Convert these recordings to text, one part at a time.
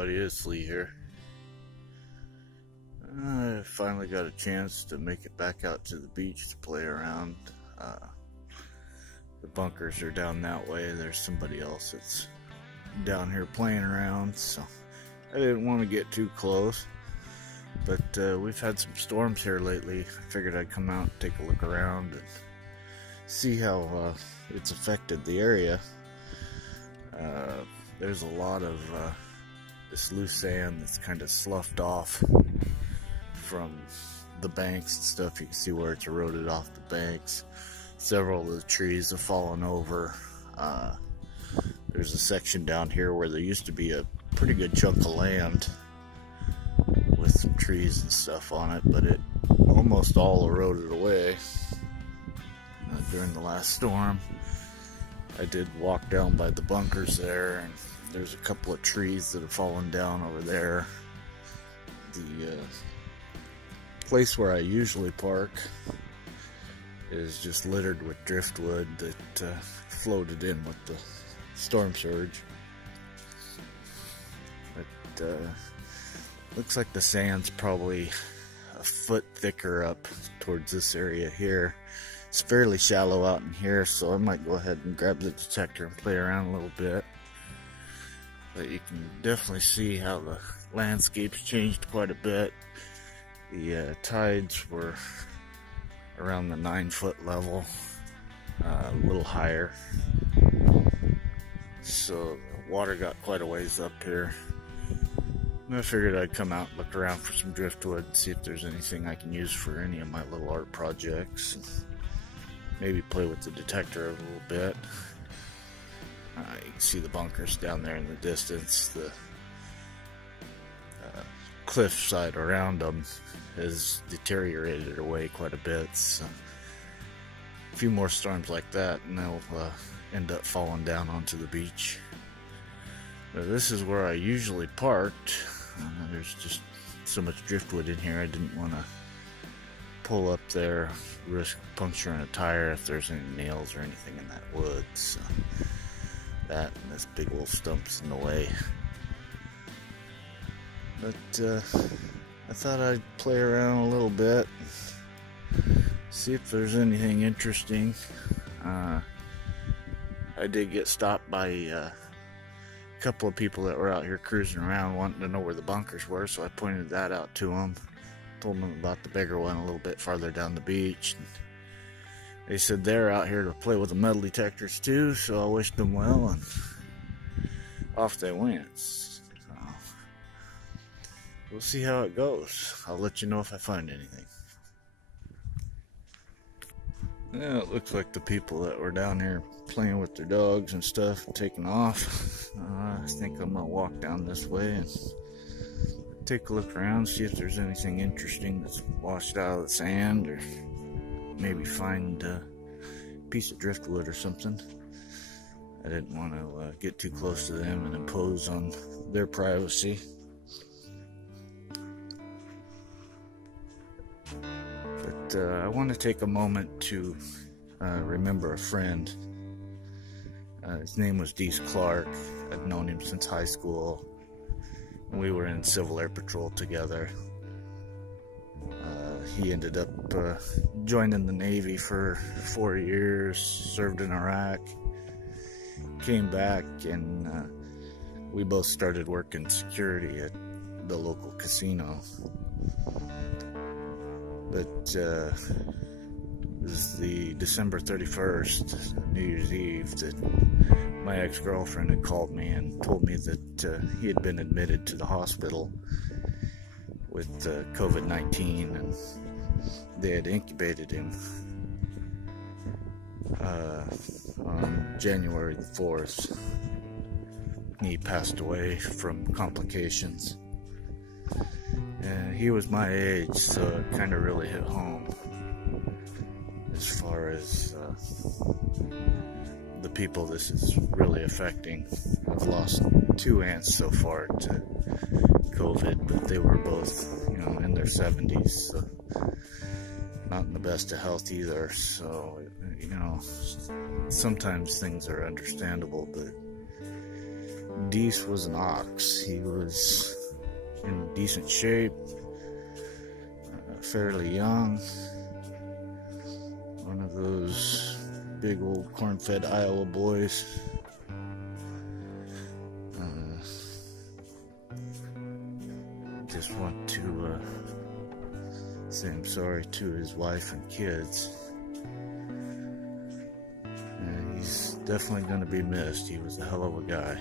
everybody, it's Lee here. I finally got a chance to make it back out to the beach to play around. The bunkers are down that way. There's somebody else that's down here playing around, so I didn't want to get too close. But we've had some storms here lately. I figured I'd come out and take a look around and see how it's affected the area. There's a lot of this loose sand that's kind of sloughed off from the banks and stuff. You can see where it's eroded off the banks. Several of the trees have fallen over. There's a section down here where there used to be a pretty good chunk of land with some trees and stuff on it, but it almost all eroded away during the last storm. I did walk down by the bunkers there, and there's a couple of trees that have fallen down over there. The place where I usually park is just littered with driftwood that floated in with the storm surge. But looks like the sand's probably a foot thicker up towards this area here. It's fairly shallow out in here, so I might go ahead and grab the detector and play around a little bit. But you can definitely see how the landscape's changed quite a bit. The tides were around the 9-foot level, a little higher. So the water got quite a ways up here. And I figured I'd come out and look around for some driftwood and see if there's anything I can use for any of my little art projects. Maybe play with the detector a little bit. You can see the bunkers down there in the distance. The cliff side around them has deteriorated away quite a bit. So a few more storms like that and they'll end up falling down onto the beach. Now, this is where I usually parked. There's just so much driftwood in here, I didn't want to pull up there, risk puncturing a tire if there's any nails or anything in that wood. So that and this big old stump's in the way. But I thought I'd play around a little bit, see if there's anything interesting. I did get stopped by a couple of people that were out here cruising around wanting to know where the bunkers were, so I pointed that out to them. Told them about the bigger one a little bit farther down the beach. And they said they're out here to play with the metal detectors too, so I wished them well, and off they went. So we'll see how it goes. I'll let you know if I find anything. Yeah, it looks like the people that were down here playing with their dogs and stuff have taken off. I think I'm gonna walk down this way and take a look around, see if there's anything interesting that's washed out of the sand, or maybe find a piece of driftwood or something. I didn't want to get too close to them and impose on their privacy. But I want to take a moment to remember a friend. His name was Dees Clark. I've known him since high school. We were in Civil Air Patrol together. He ended up joining the Navy for 4 years, served in Iraq, came back, and we both started working security at the local casino. But it was the December 31st, New Year's Eve, that my ex-girlfriend had called me and told me that he had been admitted to the hospital with COVID-19, and they had incubated him on January the 4th. He passed away from complications. And he was my age, so it kind of really hit home as far as the people this is really affecting. I've lost 2 aunts so far to COVID, but they were both, in their 70s, so not in the best of health either. So, sometimes things are understandable, but Deese was an ox. He was in decent shape, fairly young. One of those big old corn-fed Iowa boys. Just want to say I'm sorry to his wife and kids. He's definitely going to be missed. He was a hell of a guy.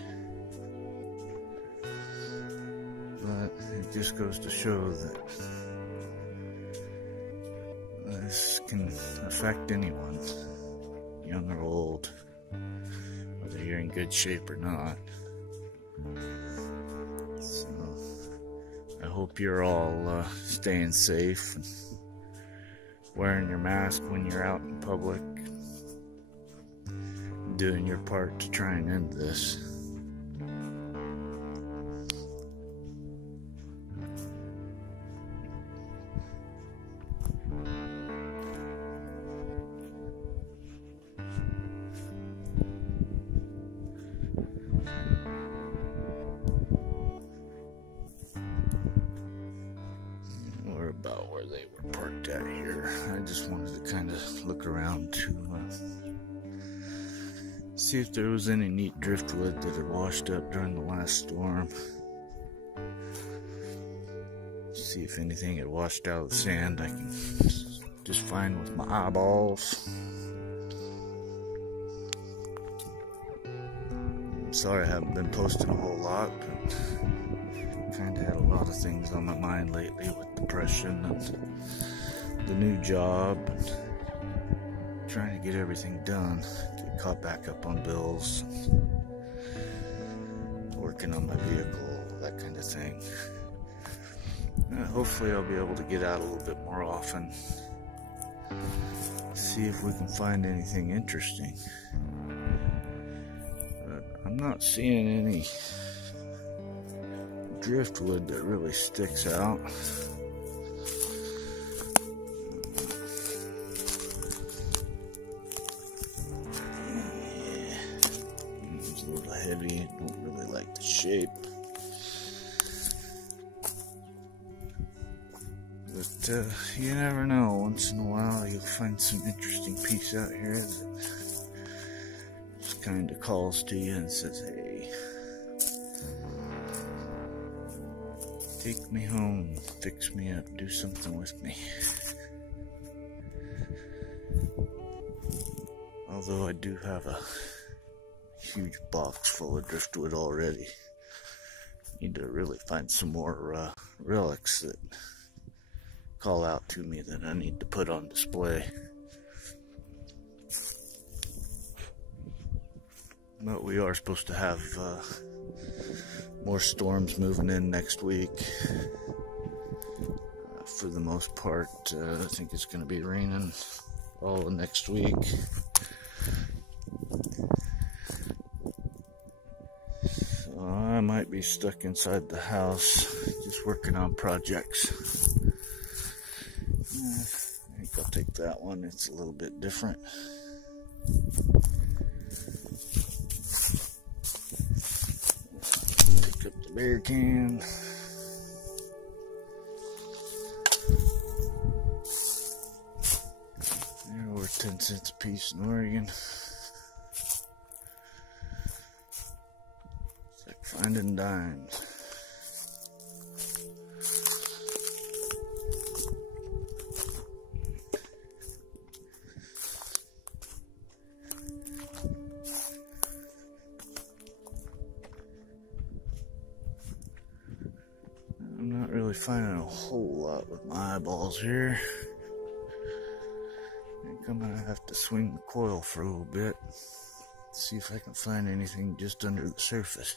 But it just goes to show that this can affect anyone, young or old, whether you're in good shape or not. So I hope you're all staying safe and wearing your mask when you're out in public, doing your part to try and end this. We're about where they were parked at here. I just wanted to kind of look around to see if there was any neat driftwood that had washed up during the last storm. See if anything had washed out of the sand I can just find with my eyeballs. I'm sorry I haven't been posting a whole lot, but kind of had a lot of things on my mind lately with depression and the new job and trying to get everything done. Get caught back up on bills, working on my vehicle, that kind of thing. Hopefully I'll be able to get out a little bit more often, see if we can find anything interesting. But I'm not seeing any driftwood that really sticks out. It's a little heavy, don't really like the shape. But you never know, once in a while you'll find some interesting piece out here that just kind of calls to you and says, hey, take me home, fix me up, do something with me. Although I do have a huge box full of driftwood already. Need to really find some more relics that call out to me that I need to put on display. But we are supposed to have more storms moving in next week. For the most part, I think it's going to be raining all of next week. So I might be stuck inside the house just working on projects. I think I'll take that one. It's a little bit different. Pick up the beer can. They're worth 10 cents a piece in Oregon. It's like finding dimes. I'm not really finding a whole lot with my eyeballs here. I think I'm gonna have to swing the coil for a little bit. See if I can find anything just under the surface.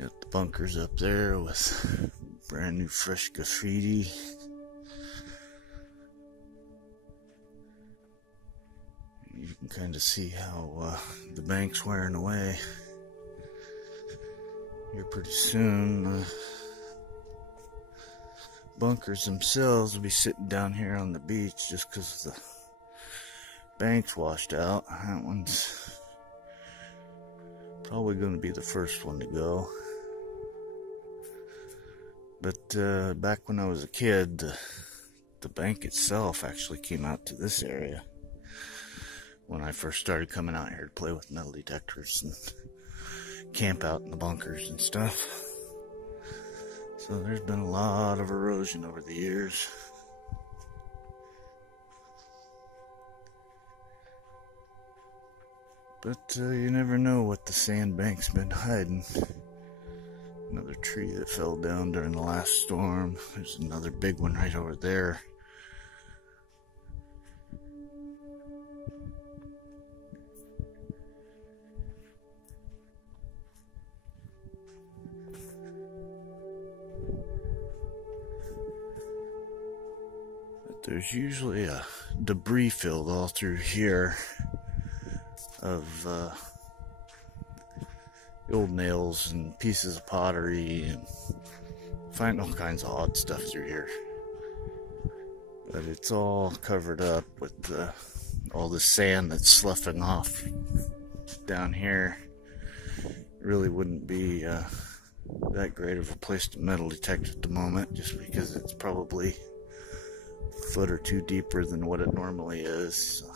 Got the bunkers up there with brand new fresh graffiti. You can kind of see how the bank's wearing away. Here pretty soon, bunkers themselves will be sitting down here on the beach just because the bank's washed out. That one's probably going to be the first one to go. But back when I was a kid, the bank itself actually came out to this area when I first started coming out here to play with metal detectors and camp out in the bunkers and stuff. So there's been a lot of erosion over the years. But you never know what the sandbank's been hiding. Another tree that fell down during the last storm. There's another big one right over there. There's usually a debris field all through here of old nails and pieces of pottery, and find all kinds of odd stuff through here. But it's all covered up with all the sand that's sloughing off down here. It really wouldn't be that great of a place to metal detect at the moment, just because it's probably foot or two deeper than what it normally is. So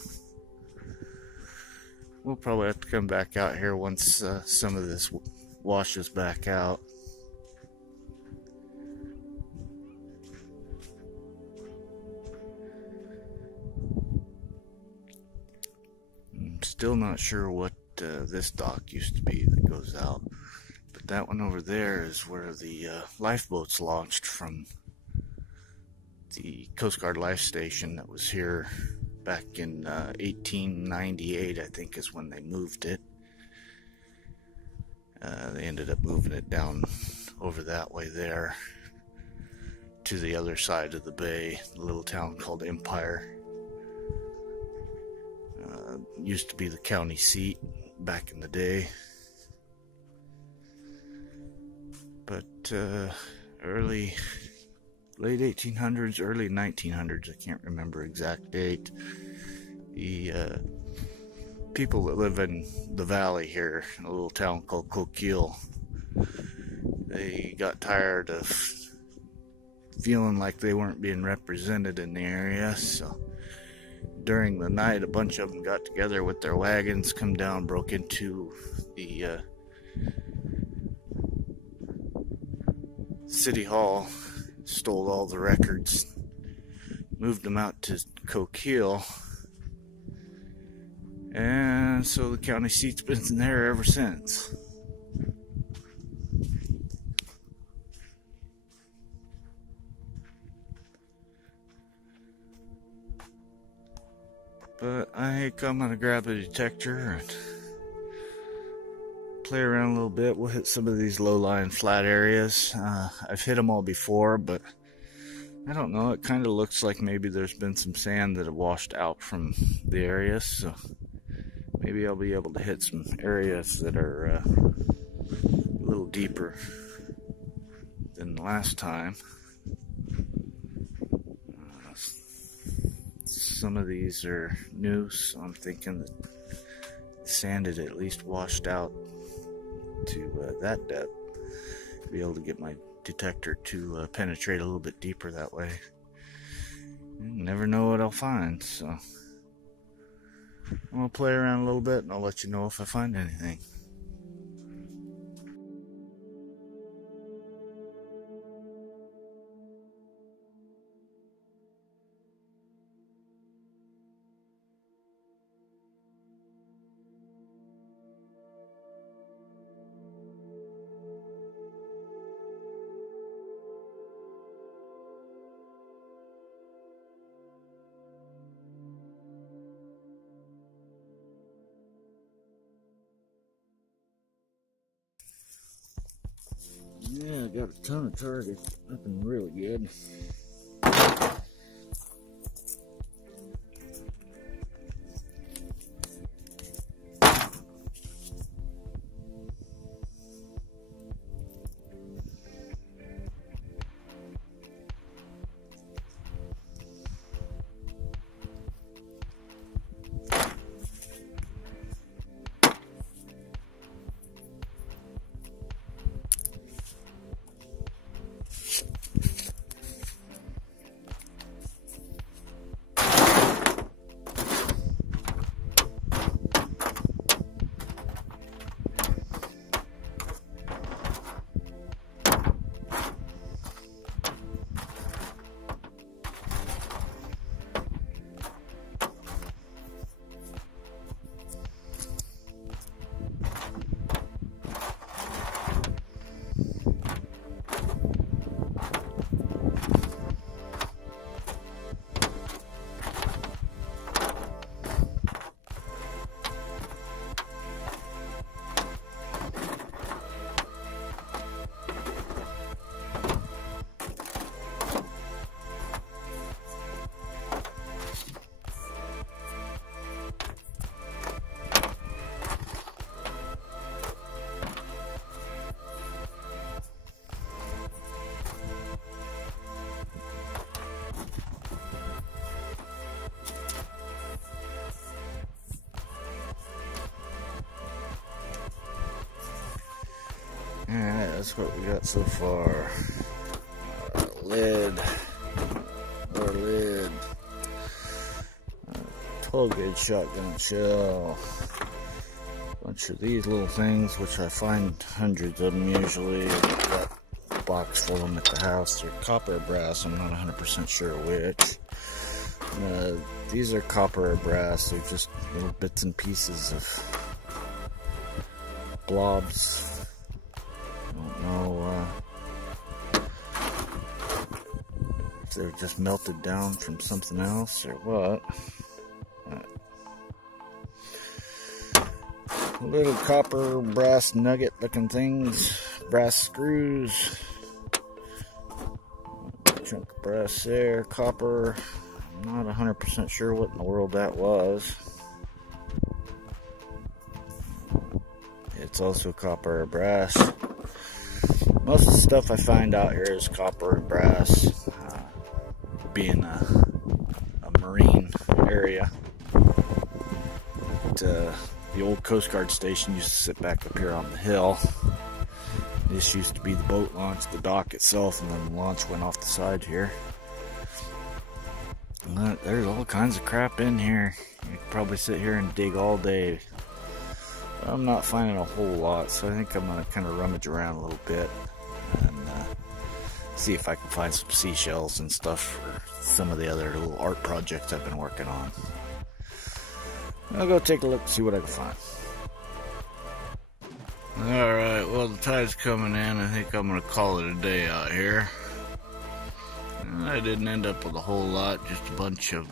we'll probably have to come back out here once some of this washes back out. I'm still not sure what this dock used to be that goes out, but that one over there is where the lifeboats launched from. The Coast Guard Life Station that was here back in 1898, I think, is when they moved it. They ended up moving it down over that way there to the other side of the bay, a little town called Empire. Used to be the county seat back in the day. But late 1800s, early 1900s, I can't remember exact date, the people that live in the valley here, in a little town called Coquille, they got tired of feeling like they weren't being represented in the area, so during the night a bunch of them got together with their wagons, come down, broke into the city hall, stole all the records, moved them out to Coquille, and so the county seat's been there ever since. But I think I'm gonna grab a detector and play around a little bit. We'll hit some of these low-lying flat areas. I've hit them all before, but I don't know. It kind of looks like maybe there's been some sand that have washed out from the area, so maybe I'll be able to hit some areas that are a little deeper than last time. Some of these are new, so I'm thinking that the sand had at least washed out to that depth. Be able to get my detector to penetrate a little bit deeper that way. You never know what I'll find, so I'm gonna play around a little bit and I'll let you know if I find anything. Yeah, I got a ton of targets. Nothing really good. that's what we got so far. Lid. More lid. 12 gauge shotgun shell. Bunch of these little things, which I find hundreds of them usually. Got a box full of them at the house. They're copper or brass, I'm not 100% sure which. These are copper or brass, they're just little bits and pieces of blobs. I don't know if they're just melted down from something else or what. Little copper brass nugget looking things, brass screws, chunk of brass there, copper. I'm not 100% sure what in the world that was. It's also copper or brass. Most of the stuff I find out here is copper and brass, being a marine area. The old Coast Guard station used to sit back up here on the hill. This used to be the boat launch, the dock itself, and then the launch went off the side here. There's all kinds of crap in here. You could probably sit here and dig all day. But I'm not finding a whole lot, so I think I'm going to kind of rummage around a little bit and see if I can find some seashells and stuff for some of the other little art projects I've been working on. I'll go take a look and see what I can find. Alright, well the tide's coming in. I think I'm going to call it a day out here. I didn't end up with a whole lot, just a bunch of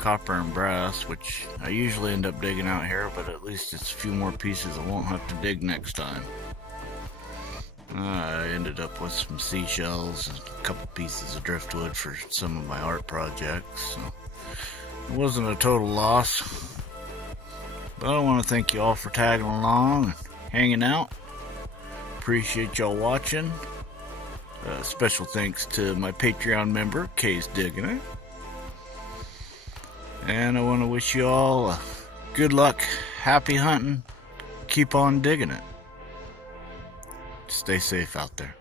copper and brass, which I usually end up digging out here, but at least it's a few more pieces I won't have to dig next time. I ended up with some seashells and a couple pieces of driftwood for some of my art projects, so it wasn't a total loss. But I want to thank you all for tagging along and hanging out. Appreciate y'all watching. Special thanks to my Patreon member, Kay's Diggin It. And I want to wish you all good luck, happy hunting, keep on digging it. Stay safe out there.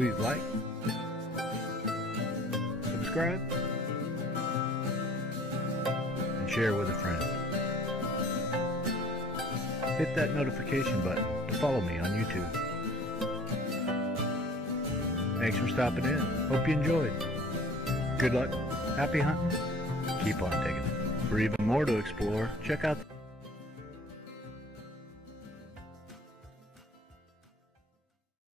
please like, subscribe, and share with a friend. Hit that notification button to follow me on YouTube. Thanks for stopping in. Hope you enjoyed. Good luck, happy hunting, keep on digging it. For even more to explore, check out